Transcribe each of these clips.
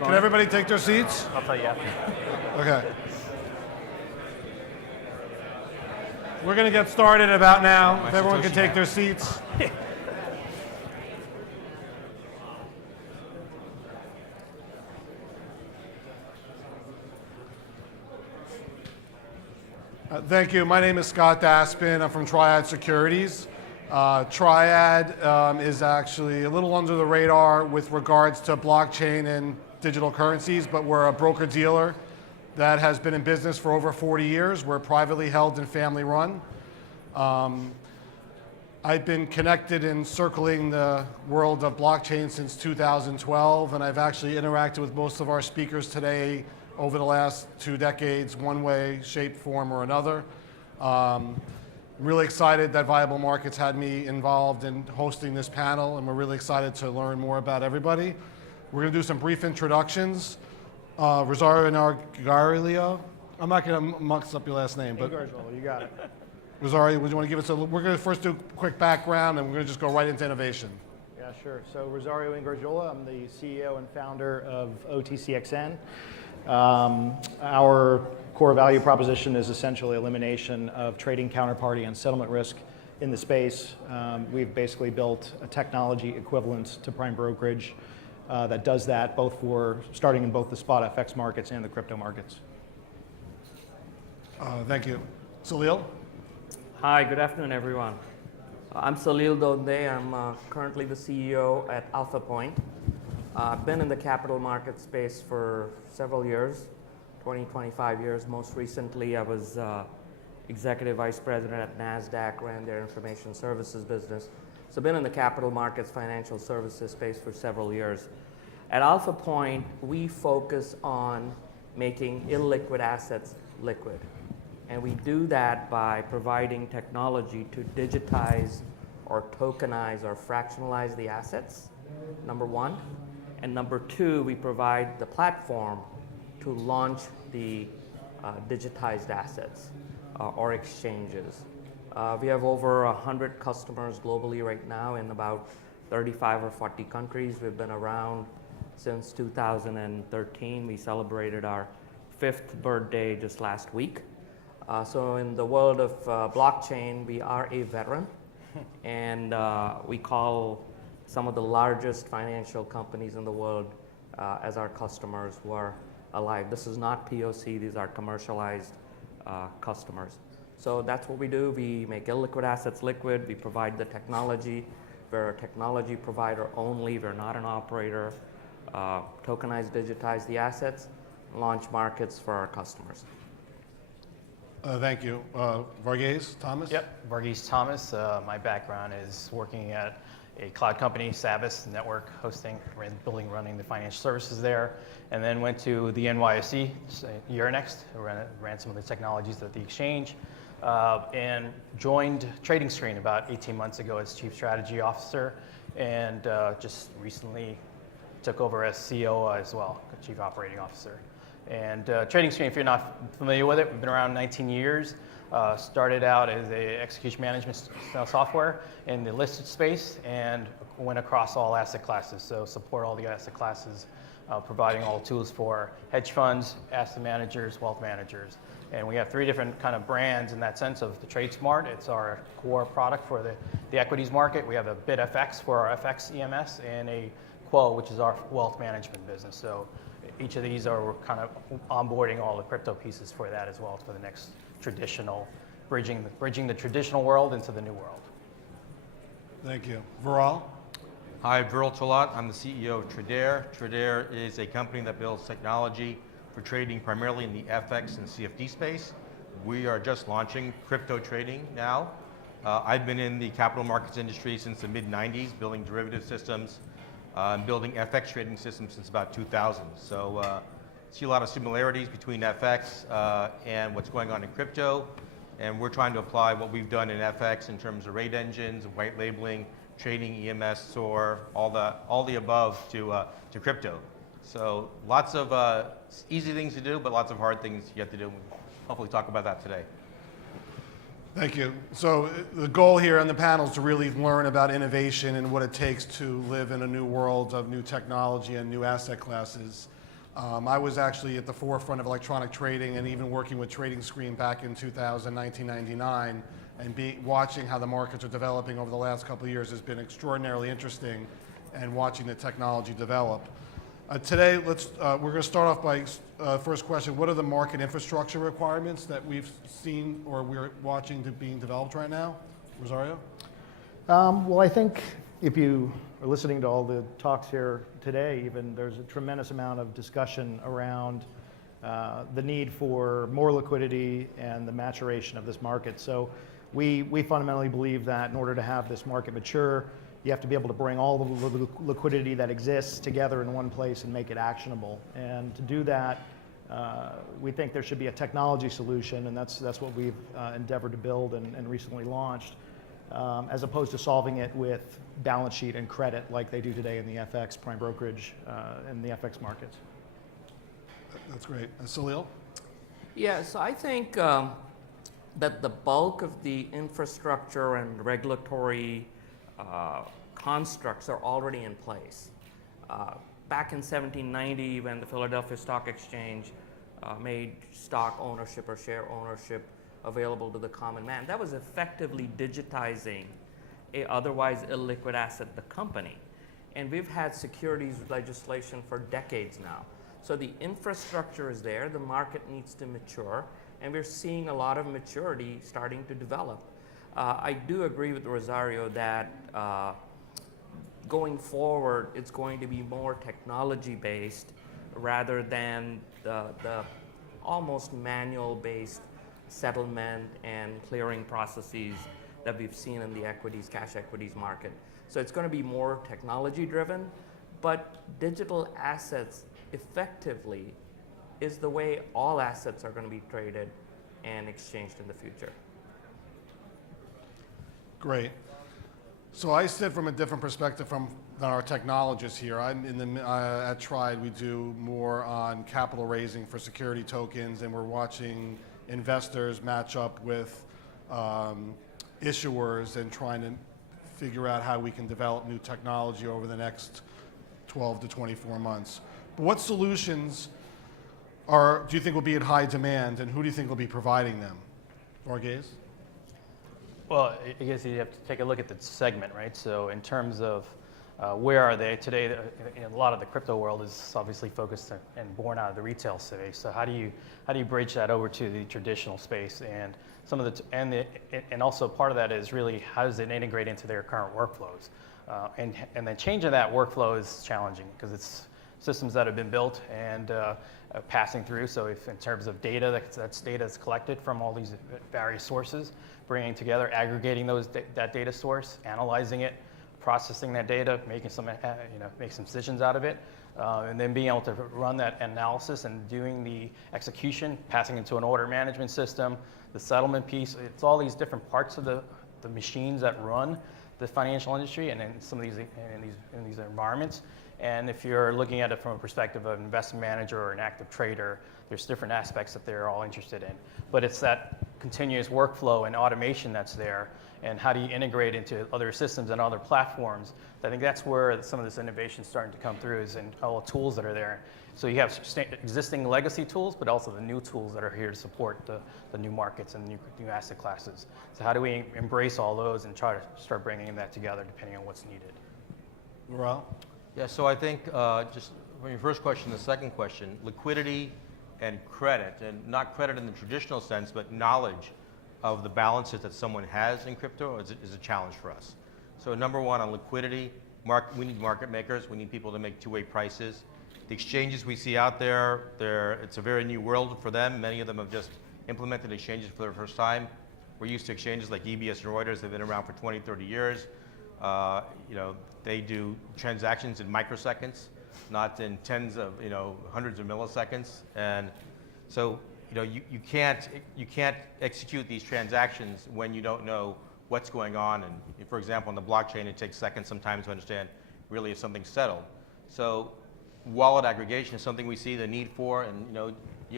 Can everybody take their seats? I'll tell you after. Okay. We're going to get started about now. If everyone can take their seats. Thank you. My name is Scott Daspin. I'm from Triad Securities. Triad is actually a little under the radar with regards to blockchain and digital currencies, but we're a broker-dealer that has been in business for over 40 years. We're privately held and family run. I've been connected and circling the world of blockchain since 2012, and I've actually interacted with most of our speakers today over the last 2 decades, one way, shape, form, or another. I'm really excited that Viable Markets had me involved in hosting this panel, and we're really excited to learn more about everybody. We're going to do some brief introductions. Rosario and Ingargiola. I'm not going to mix up your last name, but Ingargiola, you got it. Rosario, would you want to give us we're going to first do a quick background, and we're going to just go right into innovation. Yeah, sure. So Rosario Ingargiola, I'm the CEO and founder of OTCXN. Our core value proposition is essentially elimination of trading counterparty and settlement risk in the space. We've basically built a technology equivalent to prime brokerage that does that both for starting in both the spot FX markets and the crypto markets. Thank you. Salil? Hi, good afternoon, everyone. I'm Salil Donde. I'm currently the CEO at AlphaPoint. I've been in the capital market space for several years, 25 years. Most recently, I was Executive Vice President at NASDAQ, ran their information services business. So I've been in the capital markets, financial services space for several years. At AlphaPoint, we focus on making illiquid assets liquid. And we do that by providing technology to digitize or tokenize or fractionalize the assets, number one. And number two, we provide the platform to launch the digitized assets or exchanges. We have over 100 customers globally right now in about 35 or 40 countries. We've been around since 2013. We celebrated our 5th birthday just last week. So in the world of blockchain, we are a veteran, and we call some of the largest financial companies in the world as our customers who are alive. This is not POC, these are commercialized customers. So that's what we do. We make illiquid assets liquid. We provide the technology. We're a technology provider only. We're not an operator. Tokenize, digitize the assets, launch markets for our customers. Thank you. Varghese, Thomas? Yep, Varghese Thomas. My background is working at a cloud company, Savvis Network Hosting, running the financial services there, and then went to the NYSE, Euronext, ran some of the technologies at the exchange, and joined TradingScreen about 18 months ago as Chief Strategy Officer, and just recently took over as CEO as well, Chief Operating Officer. And TradingScreen, if you're not familiar with it, we've been around 19 years. Started out as a execution management software in the listed space and went across all asset classes. So support all the asset classes, providing all tools for hedge funds, asset managers, wealth managers. And we have 3 different kind of brands in that sense of the TradeSmart. It's our core product for the equities market. We have a BitFX for our FX EMS and a Quo, which is our wealth management business. So each of these are kind of onboarding all the crypto pieces for that as well for the next traditional, bridging the traditional world into the new world. Thank you. Viral? Hi, Viral Tolat. I'm the CEO of TradAir. TradAir is a company that builds technology for trading primarily in the FX and CFD space. We are just launching crypto trading now. I've been in the capital markets industry since the mid-90s, building derivative systems, building FX trading systems since about 2000. So see a lot of similarities between FX and what's going on in crypto. And we're trying to apply what we've done in FX in terms of rate engines, white labeling, trading, EMS, SOAR, all the above to crypto. So lots of easy things to do, but lots of hard things you have to do. We'll hopefully talk about that today. Thank you. So the goal here on the panel is to really learn about innovation and what it takes to live in a new world of new technology and new asset classes. I was actually at the forefront of electronic trading and even working with TradingScreen back in 1999, and watching how the markets are developing over the last couple of years has been extraordinarily interesting, and watching the technology develop. Today, we're going to start off by first question. What are the market infrastructure requirements that we've seen or we're watching being developed right now? Rosario? Well, I think if you are listening to all the talks here today, even there's a tremendous amount of discussion around the need for more liquidity and the maturation of this market. So we fundamentally believe that in order to have this market mature, you have to be able to bring all the liquidity that exists together in one place and make it actionable. And to do that, we think there should be a technology solution, and that's what we've endeavored to build and recently launched, as opposed to solving it with balance sheet and credit like they do today in the FX, prime brokerage, and the FX markets. That's great. Salil? Yeah, so I think that the bulk of the infrastructure and regulatory constructs are already in place. Back in 1790, when the Philadelphia Stock Exchange made stock ownership or share ownership available to the common man, that was effectively digitizing a otherwise illiquid asset, the company. And we've had securities legislation for decades now. So the infrastructure is there, the market needs to mature, and we're seeing a lot of maturity starting to develop. I do agree with Rosario that going forward, it's going to be more technology-based rather than the almost manual-based settlement and clearing processes that we've seen in the equities, cash equities market. So it's going to be more technology-driven, but digital assets effectively is the way all assets are going to be traded and exchanged in the future. Great. So I sit from a different perspective than our technologists here. I'm at Triad, we do more on capital raising for security tokens, and we're watching investors match up with issuers and trying to figure out how we can develop new technology over the next 12 to 24 months. But what solutions do you think will be in high demand, and who do you think will be providing them? Varghese? Well, I guess you have to take a look at the segment, right? So in terms of where are they today, a lot of the crypto world is obviously focused and born out of the retail space. So how do you bridge that over to the traditional space? And some of the and also part of that is really how does it integrate into their current workflows? And then changing that workflow is challenging because it's systems that have been built and passing through. So if in terms of data, that's data is collected from all these various sources, bringing together, aggregating that data source, analyzing it, processing that data, making some decisions out of it, and then being able to run that analysis and doing the execution, passing into an order management system, the settlement piece. It's all these different parts of the machines that run the financial industry and in some of these environments. And if you're looking at it from a perspective of an investment manager or an active trader, there's different aspects that they're all interested in. But it's that continuous workflow and automation that's there, and how do you integrate into other systems and other platforms. I think that's where some of this innovation is starting to come through, is in all the tools that are there. So you have existing legacy tools, but also the new tools that are here to support the new markets and new asset classes. So how do we embrace all those and try to start bringing that together depending on what's needed? Laurel? Yeah, so I think just from your first question, the second question, liquidity and credit, and not credit in the traditional sense, but knowledge of the balances that someone has in crypto is a challenge for us. So number one, on liquidity, we need market makers. We need people to make two-way prices. The exchanges we see out there, it's a very new world for them. Many of them have just implemented exchanges for the first time. We're used to exchanges like EBS and Reuters. They've been around for 20, 30 years. They do transactions in microseconds, not in tens of, hundreds of milliseconds. And so, you can't execute these transactions when you don't know what's going on. And for example, on the blockchain, it takes seconds sometimes to understand really if something's settled. So wallet aggregation is something we see the need for, and the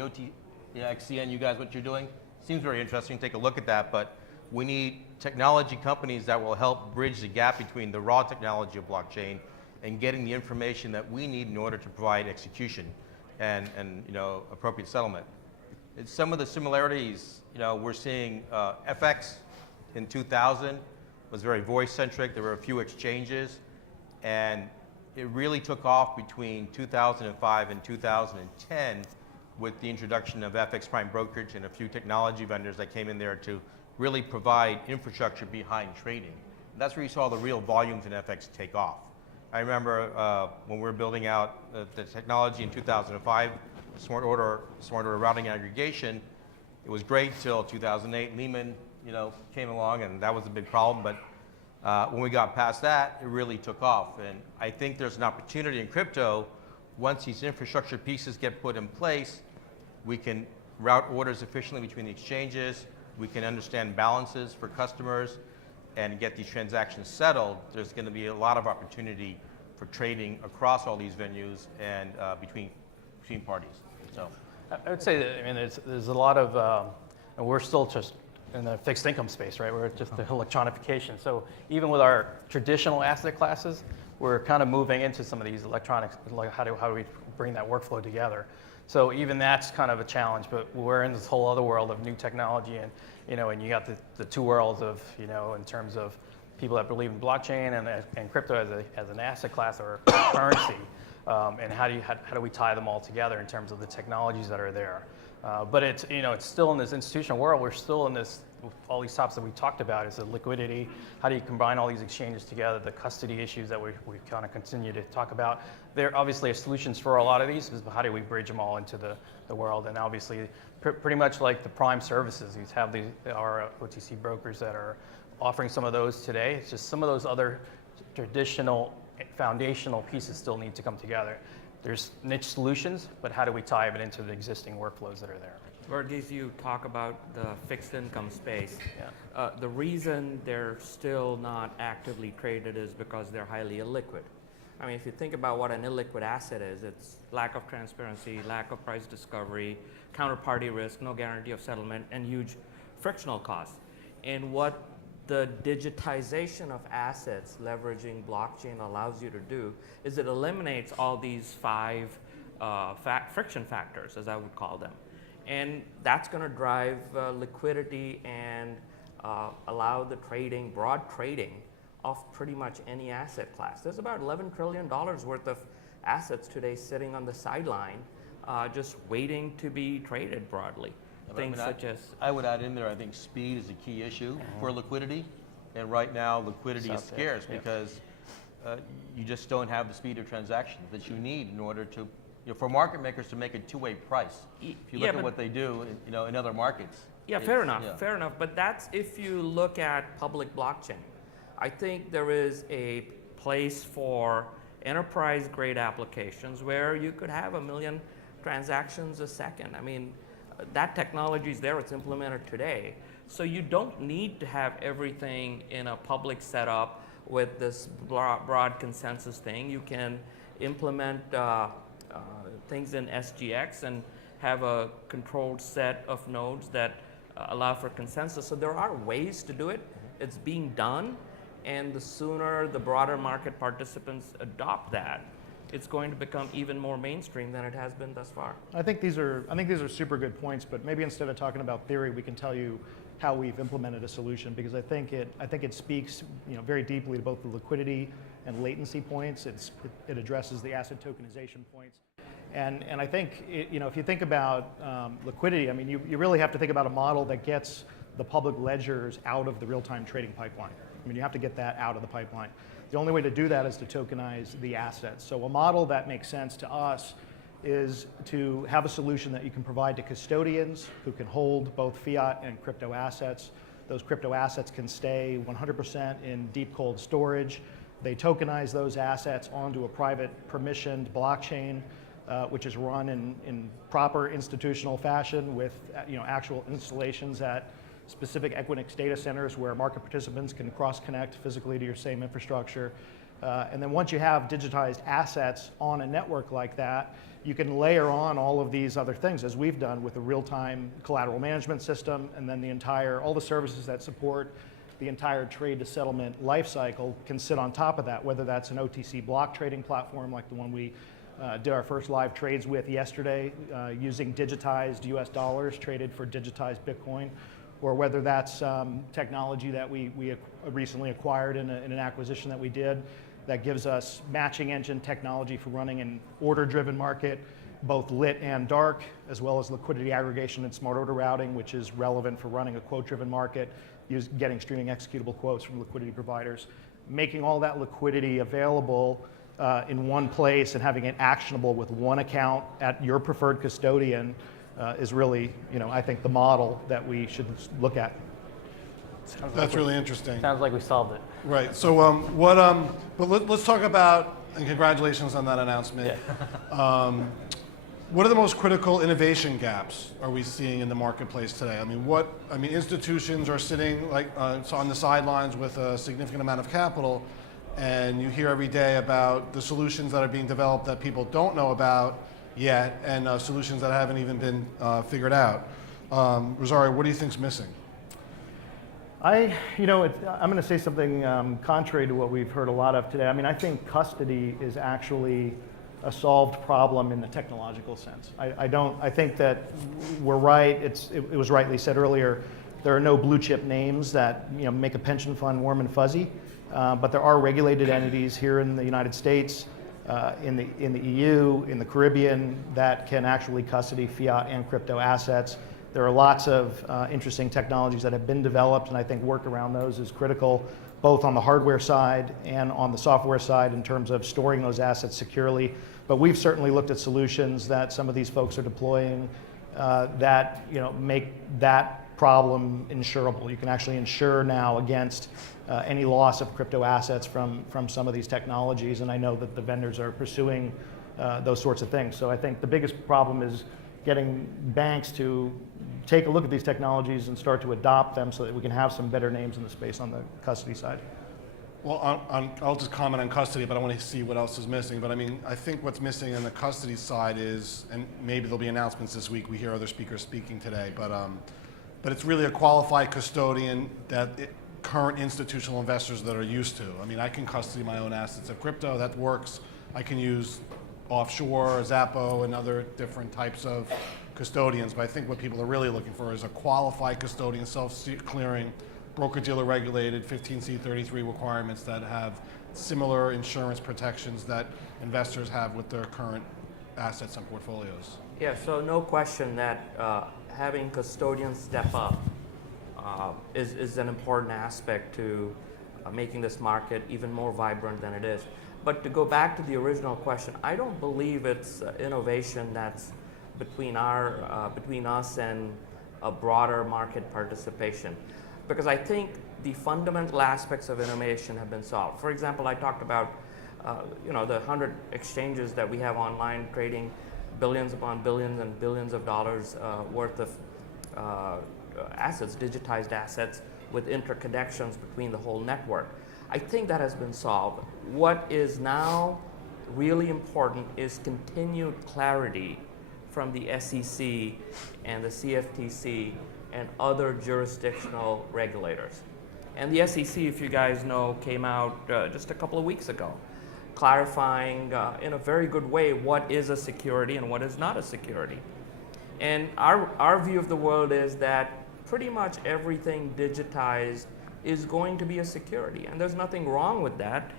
OTCXN, you guys, what you're doing, seems very interesting. Take a look at that, but we need technology companies that will help bridge the gap between the raw technology of blockchain and getting the information that we need in order to provide execution. and appropriate settlement. Some of the similarities, we're seeing FX in 2000 was very voice-centric. There were a few exchanges, and it really took off between 2005 and 2010 with the introduction of FX prime brokerage and a few technology vendors that came in there to really provide infrastructure behind trading. That's where you saw the real volumes in FX take off. I remember when we were building out the technology in 2005, smart order routing aggregation. It was great till 2008. Lehman, came along, and that was a big problem. But when we got past that, it really took off. And I think there's an opportunity in crypto. Once these infrastructure pieces get put in place, we can route orders efficiently between the exchanges. We can understand balances for customers and get these transactions settled. There's going to be a lot of opportunity for trading across all these venues and between parties. So I would say that, there's a lot of, and we're still just in the fixed income space, right? We're just the electronification. So even with our traditional asset classes, we're kind of moving into some of these electronics, like how do we bring that workflow together? So even that's kind of a challenge, but we're in this whole other world of new technology, and and you got the two worlds of in terms of people that believe in blockchain and crypto as an asset class or currency, and how do we tie them all together in terms of the technologies that are there? But it's it's still in this institutional world. We're still in this, all these topics that we talked about. Is the liquidity? How do you combine all these exchanges together? The custody issues that we kind of continue to talk about. There obviously are solutions for a lot of these, but how do we bridge them all into the world? And obviously, pretty much like the prime services, you have our OTC brokers that are offering some of those today. It's just some of those other traditional foundational pieces still need to come together. There's niche solutions, but how do we tie it into the existing workflows that are there? Varghese, you talk about the fixed income space. Yeah. The reason they're still not actively traded is because they're highly illiquid. I mean, if you think about what an illiquid asset is, it's lack of transparency, lack of price discovery, counterparty risk, no guarantee of settlement, and huge frictional costs. And what the digitization of assets leveraging blockchain allows you to do is it eliminates all these five friction factors, as I would call them. And that's going to drive liquidity and allow the broad trading of pretty much any asset class. There's about $11 trillion worth of assets today sitting on the sideline, just waiting to be traded broadly. Things such as... I would add in there, I think speed is a key issue for liquidity. And right now, liquidity is scarce because you just don't have the speed of transactions that you need in order to, for market makers to make a two-way price. If you look at what they do in other markets. Yeah, fair enough. But that's if you look at public blockchain. I think there is a place for enterprise-grade applications where you could have 1 million transactions a second. I mean, that technology is there, it's implemented today. So you don't need to have everything in a public setup with this broad consensus thing. You can implement things in SGX and have a controlled set of nodes that allow for consensus. So there are ways to do it. It's being done, and the sooner the broader market participants adopt that, it's going to become even more mainstream than it has been thus far. I think these are super good points, but maybe instead of talking about theory, we can tell you how we've implemented a solution, because I think it speaks very deeply to both the liquidity and latency points. It addresses the asset tokenization points, and I think if you think about liquidity, I mean you really have to think about a model that gets the public ledgers out of the real-time trading pipeline. I mean, you have to get that out of the pipeline. The only way to do that is to tokenize the assets. So a model that makes sense to us is to have a solution that you can provide to custodians who can hold both fiat and crypto assets. Those crypto assets can stay 100% in deep cold storage. They tokenize those assets onto a private permissioned blockchain, which is run in proper institutional fashion with actual installations at specific Equinix data centers where market participants can cross-connect physically to your same infrastructure. And then once you have digitized assets on a network like that, you can layer on all of these other things, as we've done with the real-time collateral management system, and then all the services that support the entire trade to settlement lifecycle can sit on top of that, whether that's an OTC block trading platform like the one we did our first live trades with yesterday using digitized US dollars traded for digitized Bitcoin, or whether that's technology that we recently acquired in an acquisition that we did that gives us matching engine technology for running an order-driven market, both lit and dark, as well as liquidity aggregation and smart order routing, which is relevant for running a quote-driven market, getting streaming executable quotes from liquidity providers. Making all that liquidity available in one place and having it actionable with one account at your preferred custodian is really, I think, the model that we should look at. That's really interesting. Sounds like we solved it. Right. So let's talk about, and congratulations on that announcement. Yeah. What are the most critical innovation gaps are we seeing in the marketplace today? Institutions are sitting on the sidelines with a significant amount of capital, and you hear every day about the solutions that are being developed that people don't know about yet, and solutions that haven't even been figured out. Rosario, what do you think's missing? I'm going to say something contrary to what we've heard a lot of today. I think custody is actually a solved problem in the technological sense. I think that we're right. It was rightly said earlier, there are no blue chip names that make a pension fund warm and fuzzy, but there are regulated entities here in the United States, in the EU, in the Caribbean, that can actually custody fiat and crypto assets. There are lots of interesting technologies that have been developed, and I think work around those is critical, both on the hardware side and on the software side in terms of storing those assets securely. But we've certainly looked at solutions that some of these folks are deploying that make that problem insurable. You can actually insure now against any loss of crypto assets from some of these technologies, and I know that the vendors are pursuing those sorts of things. So I think the biggest problem is getting banks to take a look at these technologies and start to adopt them so that we can have some better names in the space on the custody side. Well, I'll just comment on custody, but I want to see what else is missing. But I think what's missing on the custody side is, and maybe there'll be announcements this week, we hear other speakers speaking today, but it's really a qualified custodian that current institutional investors that are used to. I can custody my own assets of crypto, that works. I can use offshore, Zappo, and other different types of custodians, but I think what people are really looking for is a qualified custodian, self-clearing, broker-dealer regulated, 15C33 requirements that have similar insurance protections that investors have with their current assets and portfolios. Yeah, so no question that having custodians step up is an important aspect to making this market even more vibrant than it is. But to go back to the original question, I don't believe it's innovation that's between us and a broader market participation. Because I think the fundamental aspects of innovation have been solved. For example, I talked about the 100 exchanges that we have online trading billions upon billions and billions of dollars worth of assets, digitized assets with interconnections between the whole network. I think that has been solved. What is now really important is continued clarity from the SEC and the CFTC and other jurisdictional regulators. And the SEC, if you guys know, came out just a couple of weeks ago, clarifying in a very good way what is a security and what is not a security. And our view of the world is that pretty much everything digitized is going to be a security, and there's nothing wrong with that.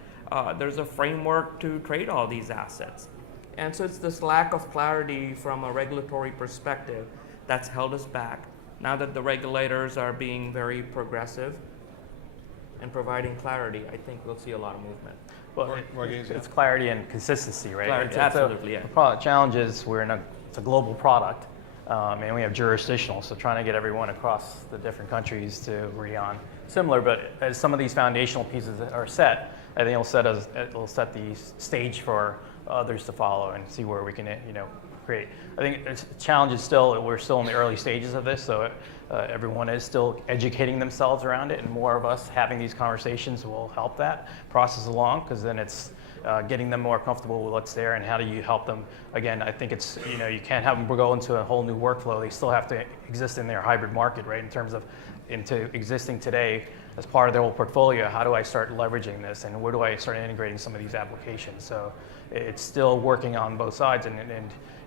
There's a framework to trade all these assets. And so it's this lack of clarity from a regulatory perspective that's held us back. Now that the regulators are being very progressive and providing clarity, I think we'll see a lot of movement. Well, it's clarity and consistency, right? Clarity, absolutely, yeah. The challenge is it's a global product, and we have jurisdictional, so trying to get everyone across the different countries to agree on similar, but as some of these foundational pieces are set, I think it'll set the stage for others to follow and see where we can, create. I think the challenge is we're still in the early stages of this, so everyone is still educating themselves around it, and more of us having these conversations will help that process along, because then it's getting them more comfortable with what's there and how do you help them. Again, I think it's, you can't have them go into a whole new workflow. They still have to exist in their hybrid market, right, in terms of into existing today as part of their whole portfolio. How do I start leveraging this, and where do I start integrating some of these applications? So it's still working on both sides, and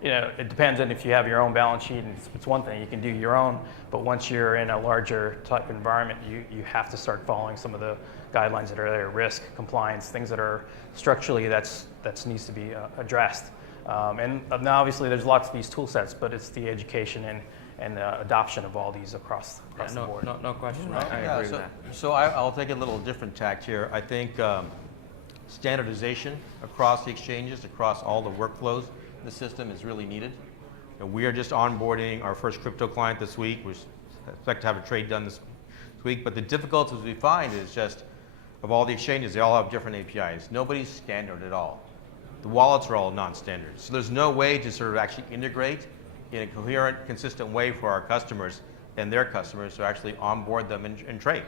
you know, it depends on if you have your own balance sheet, and it's one thing, you can do your own, but once you're in a larger type environment, you have to start following some of the guidelines that are there, risk, compliance, things that are structurally that's needs to be addressed. And now obviously there's lots of these tool sets, but it's the education and the adoption of all these across the board. No question. I Yeah, agree with that. so I'll take a little different tact here. I think standardization across the exchanges, across all the workflows in the system is really needed. And we are just onboarding our first crypto client this week. We expect to have a trade done this week, but the difficulties we find is just, of all the exchanges, they all have different APIs. Nobody's standard at all. The wallets are all non-standard. So there's no way to sort of actually integrate in a coherent, consistent way for our customers and their customers to actually onboard them and trade.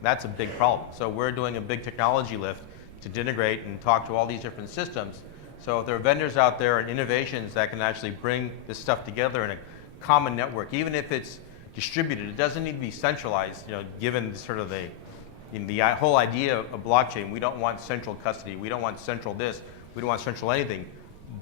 That's a big problem. So we're doing a big technology lift to integrate and talk to all these different systems. So if there are vendors out there and innovations that can actually bring this stuff together in a common network, even if it's distributed, it doesn't need to be centralized, you know, given sort of the whole idea of blockchain. We don't want central custody. We don't want central this. We don't want central anything.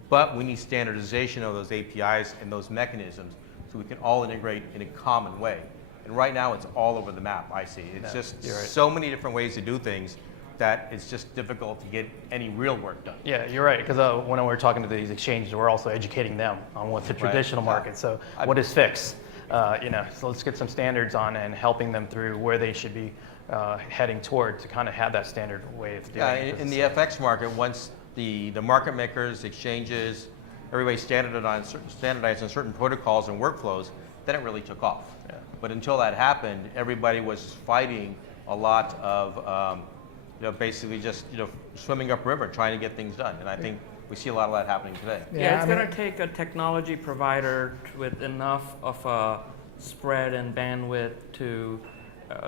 But we need standardization of those APIs and those mechanisms so we can all integrate in a common way. And right now it's all over the map, I see. It's just so many different ways to do things that it's just difficult to get any real work done. Yeah, you're right, because when we're talking to these exchanges, we're also educating them on what's the traditional market. So what is fixed? You know, so let's get some standards on and helping them through where they should be heading toward to kind of have that standard way of doing it. In the FX market, once the market makers, exchanges, everybody standardized on certain protocols and workflows, then it really took off. Yeah. But until that happened, everybody was fighting a lot of, you know, basically just, you know, swimming upriver, trying to get things done. And I think we see a lot of that happening today. Yeah, it's going to take a technology provider with enough of a spread and bandwidth to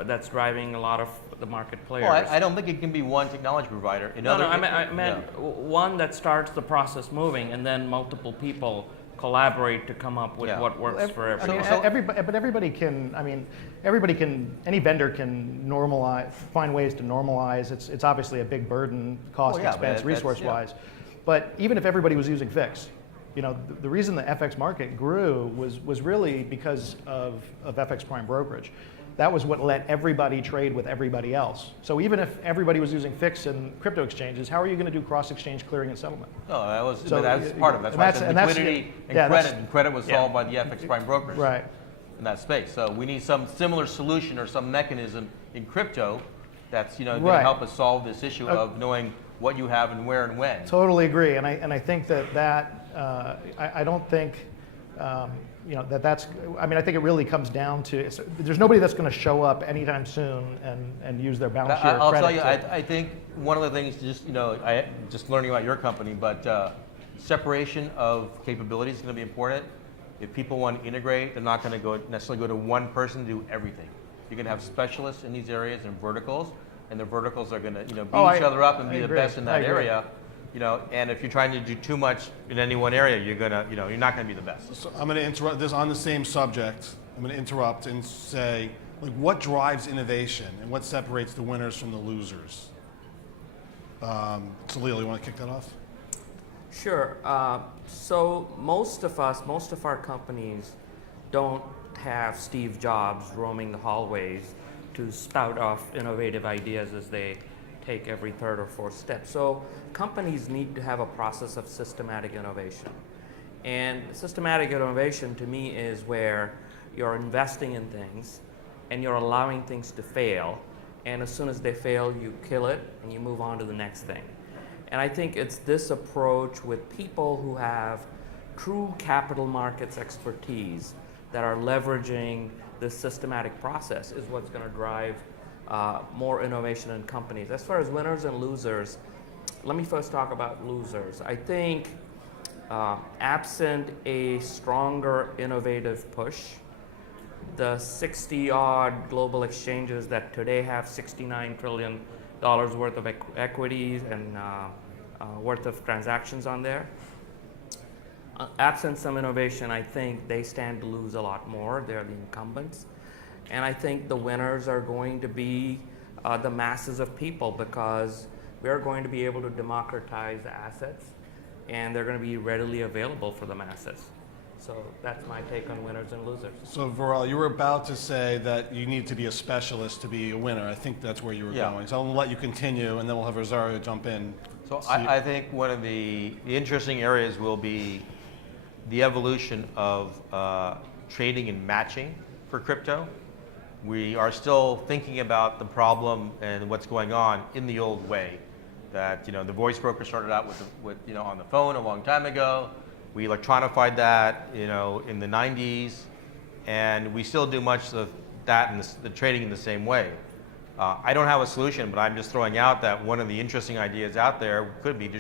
that's driving a lot of the market players. Well, I don't think it can be one technology provider. I meant one that starts the process moving, and then multiple people collaborate to come up with what works for everyone. But everybody can. I mean, everybody can. Any vendor can find ways to normalize. It's obviously a big burden, cost, expense, resource-wise. But even if everybody was using FIX, you know, the reason the FX market grew was really because of FX prime brokerage. That was what let everybody trade with everybody else. So even if everybody was using FIX and crypto exchanges, how are you going to do cross-exchange clearing and settlement? No, that's part of it. That's why I said liquidity and credit. And credit was solved by the FX prime brokers in that space. So we need some similar solution or some mechanism in crypto that's, you know, going to help us solve this issue of knowing what you have and where and when. Totally agree, and I think that I don't think. You know, that's, I mean, I think it really comes down to, there's nobody that's going to show up anytime soon and use their balance sheet or I'll credit. tell you, I think one of the things, just, you know, just learning about your company, but separation of capabilities is going to be important. If people want to integrate, they're not going to necessarily go to one person to do everything. You're going to have specialists in these areas and verticals, and the verticals are going to, you know, beat each other up and be the best in that area. You know, and if you're trying to do too much in any one area, you're gonna, you know, you're not gonna be the best. So I'm going to interrupt this on the same subject. I'm going to interrupt and say, like, what drives innovation and what separates the winners from the losers? Salil, you want to kick that off? Sure. So most of our companies don't have Steve Jobs roaming the hallways to spout off innovative ideas as they take every third or fourth step. So companies need to have a process of systematic innovation. And systematic innovation to me is where you're investing in things and you're allowing things to fail. And as soon as they fail, you kill it and you move on to the next thing. And I think it's this approach with people who have true capital markets expertise that are leveraging this systematic process is what's going to drive more innovation in companies. As far as winners and losers, let me first talk about losers. I think absent a stronger innovative push, the 60-odd global exchanges that today have $69 trillion worth of equities and worth of transactions on there, absent some innovation, I think they stand to lose a lot more. They're the incumbents. And I think the winners are going to be the masses of people, because we are going to be able to democratize the assets, and they're going to be readily available for the masses. So that's my take on winners and losers. So Varghese, you were about to say that you need to be a specialist to be a winner. I think that's where you were going. So I'll let you continue, and then we'll have Rosario jump in. So I think one of the interesting areas will be the evolution of trading and matching for crypto. We are still thinking about the problem and what's going on in the old way. That the voice broker started out with on the phone a long time ago. We electronified that in the 90s, and we still do much of that in the trading in the same way. I don't have a solution, but I'm just throwing out that one of the interesting ideas out there could be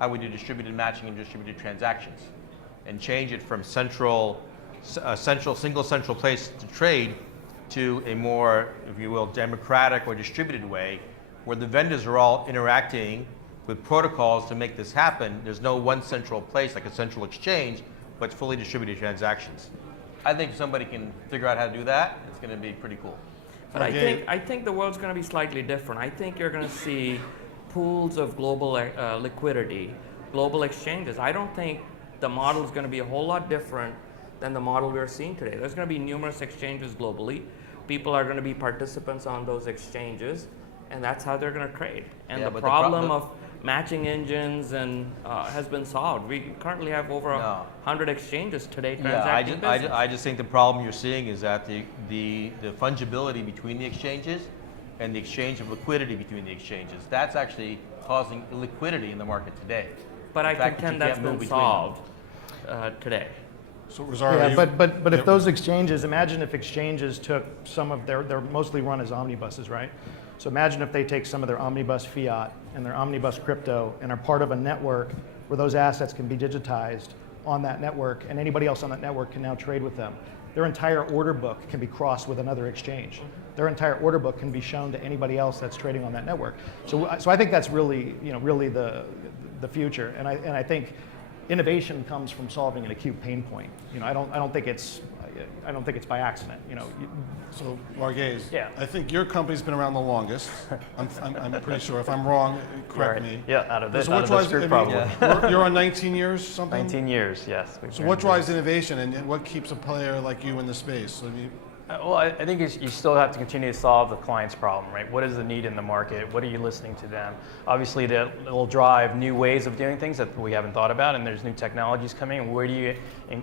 how we do distributed matching and distributed transactions, and change it from single central place to trade to a more, if you will, democratic or distributed way, where the vendors are all interacting with protocols to make this happen. There's no one central place, like a central exchange, but fully distributed transactions. I think if somebody can figure out how to do that, it's going to be pretty cool. But I think the world's going to be slightly different. I think you're going to see pools of global liquidity, global exchanges. I don't think the model is going to be a whole lot different than the model we're seeing today. There's going to be numerous exchanges globally. People are going to be participants on those exchanges, and that's how they're going to trade. And the problem of matching engines has been solved. We currently have over 100 exchanges today transacting business. I just think the problem you're seeing is that the fungibility between the exchanges and the exchange of liquidity between the exchanges, that's actually causing illiquidity in the market today. But I contend that's been solved today. So Rosario, but if those exchanges, imagine if exchanges took some of they're mostly run as omnibuses, right? So imagine if they take some of their omnibus fiat and their omnibus crypto and are part of a network where those assets can be digitized on that network, and anybody else on that network can now trade with them. Their entire order book can be crossed with another exchange. Their entire order book can be shown to anybody else that's trading on that network. So I think that's really the future, and I think innovation comes from solving an acute pain point. I don't think it's by accident. So Varghese, Yeah. I think your company's been around the longest. I'm pretty sure. If I'm wrong, correct me. Yeah, out of this I group, mean, probably. You're on 19 years, something? 19 years, yes. So what drives innovation, and what keeps a player like you in the space? I mean, Well, I think you still have to continue to solve the client's problem, right? What is the need in the market? What are you listening to them? Obviously, that will drive new ways of doing things that we haven't thought about, and there's new technologies coming. Where do you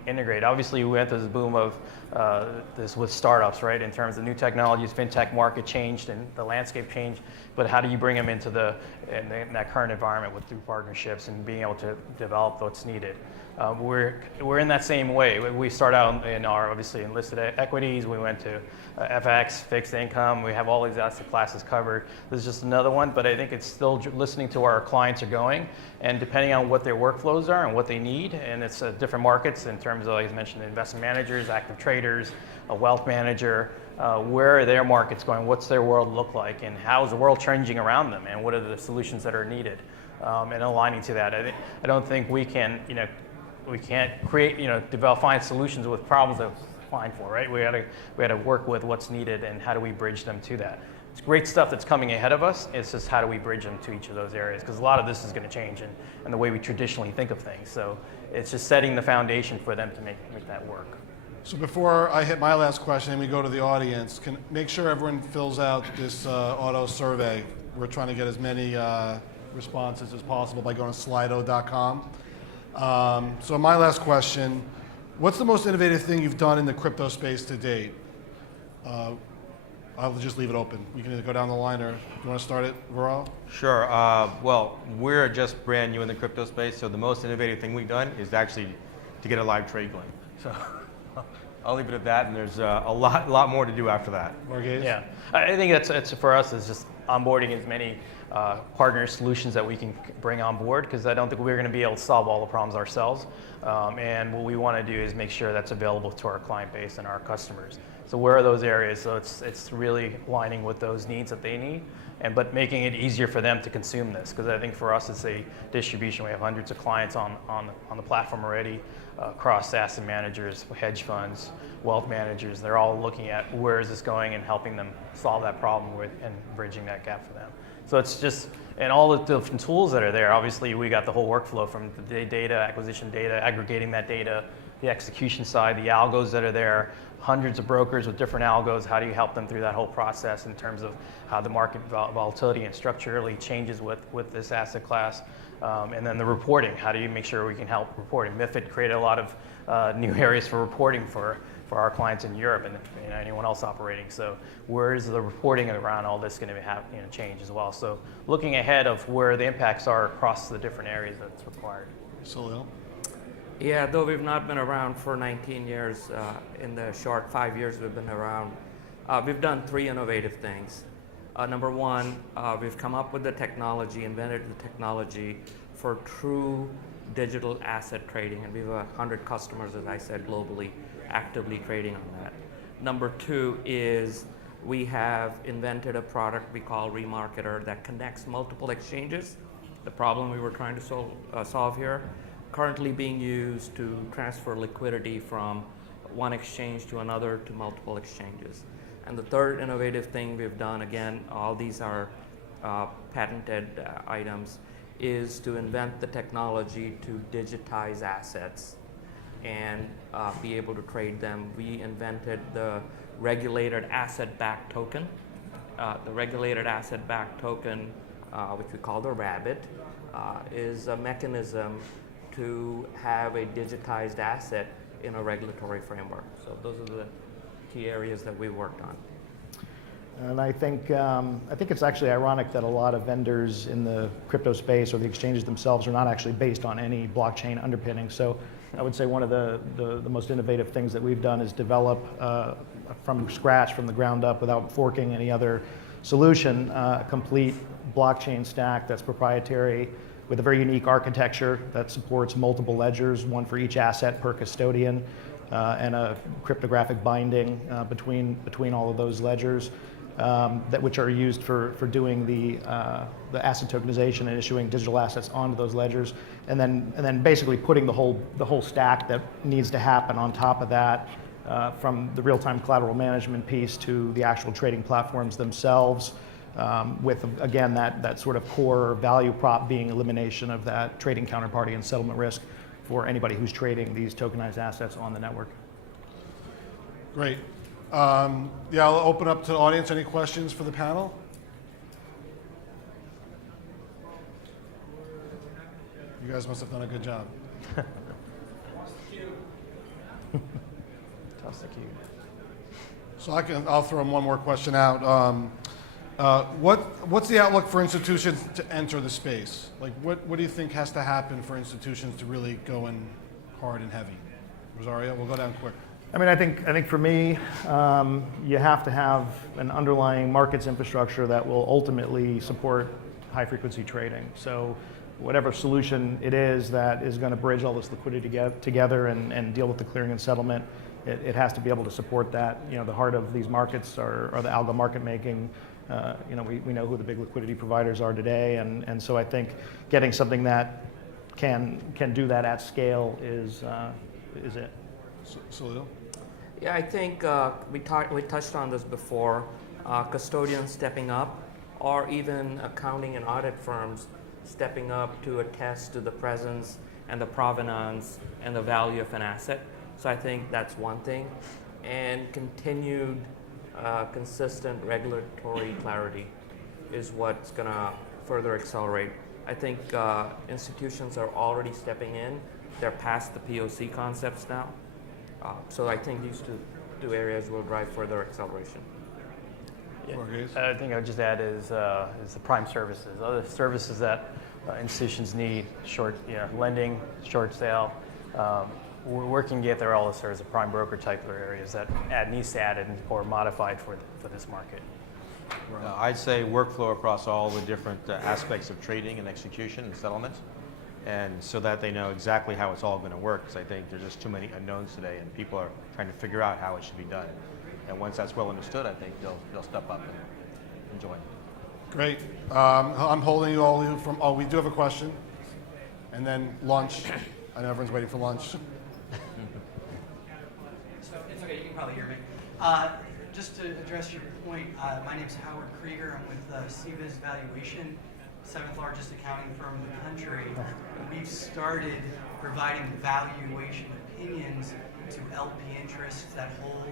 integrate? Obviously, we went through this boom of this with startups, right? In terms of new technologies, fintech market changed and the landscape changed, but how do you bring them into in that current environment through partnerships and being able to develop what's needed? We're in that same way. We start out in our obviously in listed equities. We went to FX, fixed income. We have all these asset classes covered. This is just another one, but I think it's still listening to where our clients are going, and depending on what their workflows are and what they need, and it's different markets in terms of, like I mentioned, investment managers, active traders, a wealth manager. Where are their markets going? What's their world look like, and how is the world changing around them, and what are the solutions that are needed, and aligning to that. I don't think we can, we can't create, find solutions with problems that we're applying for, right? We had to work with what's needed and how do we bridge them to that. It's great stuff that's coming ahead of us. It's just how do we bridge them to each of those areas, because a lot of this is going to change in the way we traditionally think of things. So it's just setting the foundation for them to make that work. so before I hit my last question and we go to the audience, make sure everyone fills out this auto survey. We're trying to get as many responses as possible by going to slido.com. So my last question, what's the most innovative thing you've done in the crypto space to date? I'll just leave it open. We can either go down the line, or you want to start it, Varghese? Sure. Well, we're just brand new in the crypto space, so the most innovative thing we've done is actually to get a live trade going. So I'll leave it at that, and there's a lot more to do after that. Varghese? Yeah, I think it's for us is just onboarding as many partner solutions that we can bring on board, because I don't think we're going to be able to solve all the problems ourselves. And what we want to do is make sure that's available to our client base and our customers. So where are those areas? So it's really aligning with those needs that they need, but making it easier for them to consume this. Because I think for us, it's a distribution. We have hundreds of clients on the platform already, across asset managers, hedge funds, wealth managers. They're all looking at where is this going and helping them solve that problem with and bridging that gap for them. So it's just, and all the different tools that are there. Obviously, we got the whole workflow from the data, acquisition data, aggregating that data, the execution side, the algos that are there, hundreds of brokers with different algos. How do you help them through that whole process in terms of how the market volatility and structurally changes with this asset class? And then the reporting. How do you make sure we can help reporting? MiFID created a lot of new areas for reporting for our clients in Europe and anyone else operating. So where is the reporting around all this going to have change as well? So looking ahead of where the impacts are across the different areas that's required. Salil? Yeah, though we've not been around for 19 years, in the short 5 years we've been around, we've done 3 innovative things. Number one, we've come up with the technology, invented the technology for true digital asset trading, and we have 100 customers, as I said, globally, actively trading on that. Number 2 is we have invented a product we call Remarketer that connects multiple exchanges. The problem we were trying to solve here, currently being used to transfer liquidity from one exchange to another to multiple exchanges. And the third innovative thing we've done, again, all these are patented items, is to invent the technology to digitize assets and be able to trade them. We invented the regulated asset-backed token. The regulated asset-backed token, which we call the Rabbit, is a mechanism to have a digitized asset in a regulatory framework. So those are the key areas that we worked on. And I think it's actually ironic that a lot of vendors in the crypto space or the exchanges themselves are not actually based on any blockchain underpinning. So I would say one of the most innovative things that we've done is develop from scratch, from the ground up, without forking any other solution, a complete blockchain stack that's proprietary with a very unique architecture that supports multiple ledgers, one for each asset per custodian, and a cryptographic binding between all of those ledgers, which are used for doing the asset tokenization and issuing digital assets onto those ledgers, and then basically putting the whole stack that needs to happen on top of that, from the real-time collateral management piece to the actual trading platforms themselves, with again that sort of core value prop being elimination of that trading counterparty and settlement risk for anybody who's trading these tokenized assets on the network. Great. Yeah, I'll open up to the audience. Any questions for the panel? You guys must have done a good job. Toss the cue. So I'll throw one more question out. What's the outlook for institutions to enter the space? Like, what do you think has to happen for institutions to really go in hard and heavy? Rosario, we'll go down quick. I mean, I think for me, you have to have an underlying markets infrastructure that will ultimately support high-frequency trading. So whatever solution it is that is going to bridge all this liquidity together and deal with the clearing and settlement, it has to be able to support that. You know, the heart of these markets are the algo market making. We know who the big liquidity providers are today, and so I think getting something that can do that at scale is it. Salil? Yeah, I think we touched on this before. Custodians stepping up, or even accounting and audit firms stepping up to attest to the presence and the provenance and the value of an asset. So I think that's one thing. And continued consistent regulatory clarity is what's going to further accelerate. I think institutions are already stepping in. They're past the POC concepts now. So I think these two areas will drive further acceleration. Yeah. I think I would just add is the prime services, other services that institutions need, short lending, short sale. Where can get there all the services, prime broker type of areas that needs to add or modified for this market. I'd say workflow across all the different aspects of trading and execution and settlement, and so that they know exactly how it's all going to work, because I think there's just too many unknowns today and people are trying to figure out how it should be done. And once that's well understood, I think they'll step up and join. Great. I'm holding you all from, oh, we do have a question. And then lunch. I know everyone's waiting for lunch. So it's okay, you can probably hear me. Just to address your point, my name's Howard Krieger. I'm with CBIZ Valuation, 7th largest accounting firm in the country. We've started providing valuation opinions to LP interests that hold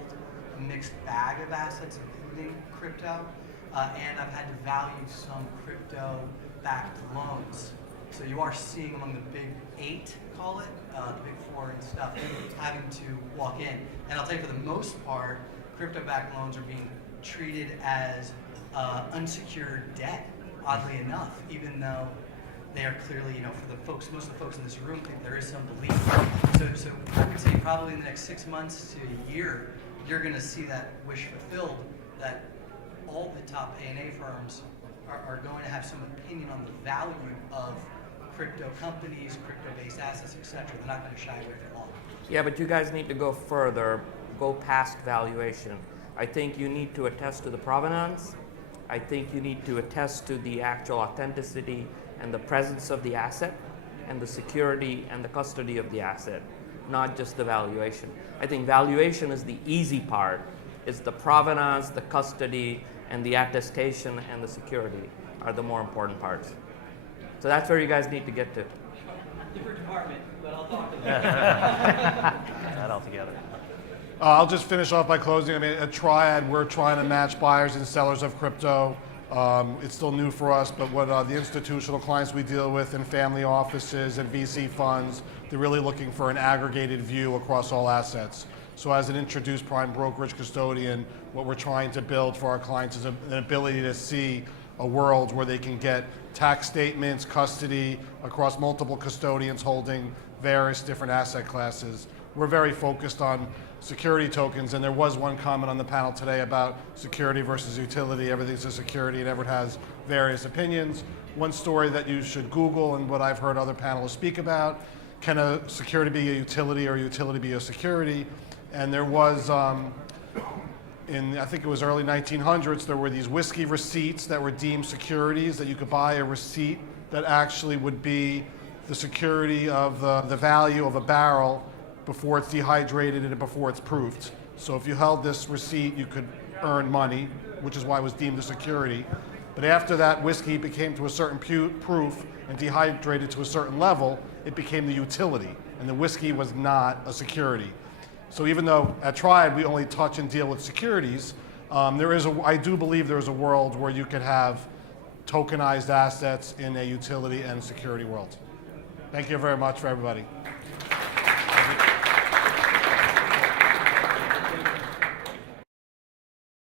a mixed bag of assets, including crypto. And I've had to value some crypto-backed loans. So you are seeing among the big 8, call it, the big 4 and stuff, having to walk in. And I'll tell you, for the most part, crypto-backed loans are being treated as unsecured debt, oddly enough, even though they are clearly, for the folks, most of the folks in this room think there is some belief. So I would say probably in the next 6 months to a year, you're going to see that wish fulfilled, that all the top A&A firms are going to have some opinion on the value of crypto companies, crypto-based assets, etc. They're not going to shy away from all. Yeah, but you guys need to go further, go past valuation. I think you need to attest to the provenance. I think you need to attest to the actual authenticity and the presence of the asset and the security and the custody of the asset, not just the valuation. I think valuation is the easy part. It's the provenance, the custody, and the attestation and the security are the more important parts. So that's where you guys need to get to. Different department, but I'll talk to them. That all together. I'll just finish off by closing. I mean, at Triad, we're trying to match buyers and sellers of crypto. It's still new for us, but what the institutional clients we deal with in family offices and VC funds, they're really looking for an aggregated view across all assets. So as an introduced prime brokerage custodian, what we're trying to build for our clients is an ability to see a world where they can get tax statements, custody across multiple custodians holding various different asset classes. We're very focused on security tokens, and there was one comment on the panel today about security versus utility. Everything's a security and everyone has various opinions. One story that you should Google, and what I've heard other panelists speak about, can a security be a utility or a utility be a security? And there was, in I think it was early 1900s, there were these whiskey receipts that were deemed securities, that you could buy a receipt that actually would be the security of the value of a barrel before it's dehydrated and before it's proofed. So if you held this receipt, you could earn money, which is why it was deemed a security. But after that whiskey became to a certain proof and dehydrated to a certain level, it became the utility, and the whiskey was not a security. So even though at Triad we only touch and deal with securities, I do believe there is a world where you could have tokenized assets in a utility and security world. Thank you very much for everybody.